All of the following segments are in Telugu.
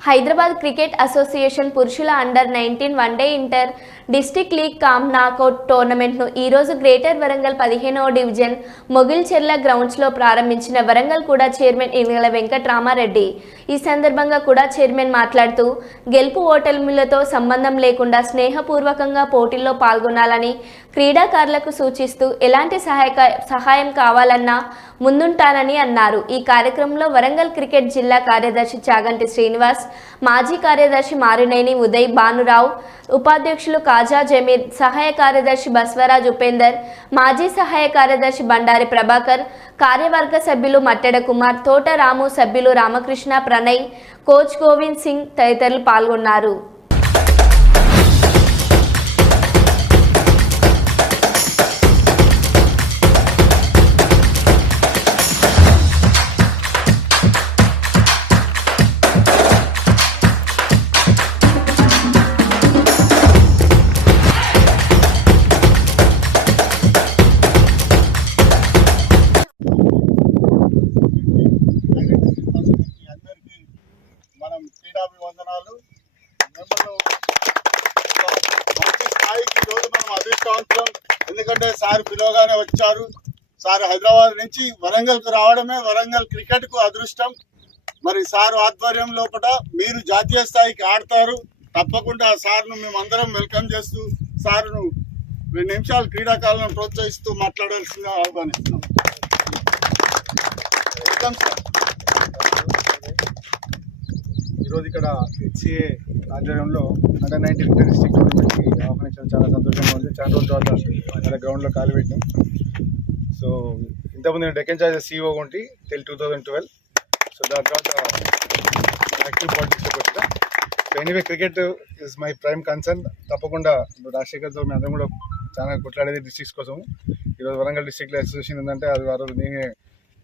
హైదరాబాద్ క్రికెట్ అసోసియేషన్ పురుషుల under nineteen one day inter district league cum knockout టోర్నమెంట్ను ఈరోజు గ్రేటర్ వరంగల్ పదిహేనవ డివిజన్ మొగిల్చెర్ల గ్రౌండ్స్లో ప్రారంభించిన వరంగల్ కూడా చైర్మన్ ఇనుగల వెంకట్రామారెడ్డి. ఈ సందర్భంగా కూడా చైర్మన్ మాట్లాడుతూ గెలుపు ఓటమిలతో సంబంధం లేకుండా స్నేహపూర్వకంగా పోటీల్లో పాల్గొనాలని క్రీడాకారులకు సూచిస్తూ ఎలాంటి సహాయక సహాయం కావాలన్నా ముందుంటానని అన్నారు. ఈ కార్యక్రమంలో వరంగల్ క్రికెట్ జిల్లా కార్యదర్శి చాగంటి శ్రీనివాస్ మాజీ కార్యదర్శి మారినేని ఉదయ్ భానురావు ఉపాధ్యక్షులు రాజా జమీర్ సహాయ కార్యదర్శి బస్వరాజ్ ఉపేందర్ మాజీ సహాయ కార్యదర్శి బండారి ప్రభాకర్ కార్యవర్గ సభ్యులు మట్టెడ కుమార్ తోట రాము సభ్యులు రామకృష్ణ ప్రణయ్ కోచ్ గోవింద్ సింగ్ తదితరులు పాల్గొన్నారు. సంవత్సరం ఎందుకంటే సార్ పిలవగానే వచ్చారు. సార్ హైదరాబాద్ నుంచి వరంగల్కు రావడమే వరంగల్ క్రికెట్కు అదృష్టం. మరి సార్ ఆధ్వర్యం లోపల మీరు జాతీయ స్థాయికి ఆడతారు. తప్పకుండా సార్ను మేమందరం వెల్కమ్ చేస్తూ సార్ను రెండు నిమిషాలు క్రీడాకాలను ప్రోత్సహిస్తూ మాట్లాడాల్సిందిగా ఆహ్వానిస్తున్నాం. వెల్కమ్ సార్ ఈరోజు ఇక్కడ హెచ్సిఏ ఆధ్వర్యంలో అండర్ నైన్టీన్ ఇంటర్ డిస్ట్రిక్ట్ టోర్నమెంట్కి ఆహ్వానించడం చాలా సంతోషంగా ఉంది. చాలా రోజుల తర్వాత మన గ్రౌండ్లో కాలు పెట్టాం సో ఇంతకుముందు నేను డెక్కన్ చార్జెస్ సీఓ ఉంటే till two thousand twelve so దాని తర్వాత యాక్టివ్ పాలిటిక్స్లోకి వచ్చిన so anyway cricket is my prime concern తప్పకుండా ఇప్పుడు రాజశేఖర్తో మేము అందరం కూడా చాలా కొట్లాడేది డిస్ట్రిక్ట్స్ కోసం ఈరోజు వరంగల్ డిస్ట్రిక్ట్ అసోసియేషన్ ఏంటంటే అది ఆ రోజు నేనే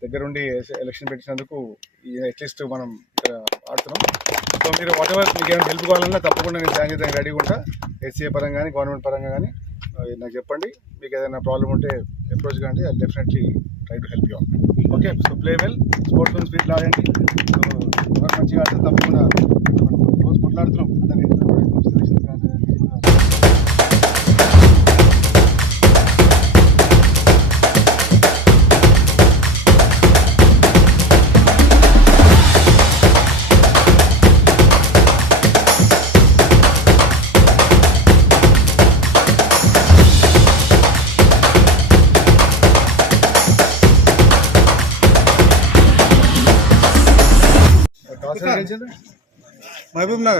దగ్గరుండి ఎలక్షన్ పెట్టినందుకు అట్లీస్ట్ మనం ఇక్కడ ఆడుతున్నాం. సో మీరు వాట్ ఎవర్ మీకు ఏమైనా హెల్ప్ కావాలన్నా తప్పకుండా నేను సాయం చేయడానికి రెడీగా ఉంటా ఎస్సీఏ పరంగా కానీ గవర్నమెంట్ పరంగా కానీ నాకు చెప్పండి. మీకు ఏదైనా ప్రాబ్లం ఉంటే అప్రోచ్ కానీ I definitely try to help you okay so play well sportsmen spirit ఆడండి సో మంచిగా ఆడితే తప్పకుండా మనం రోజు కొట్లాడుతున్నాం అందరినీ సెలక్షన్ মাহবুবনগর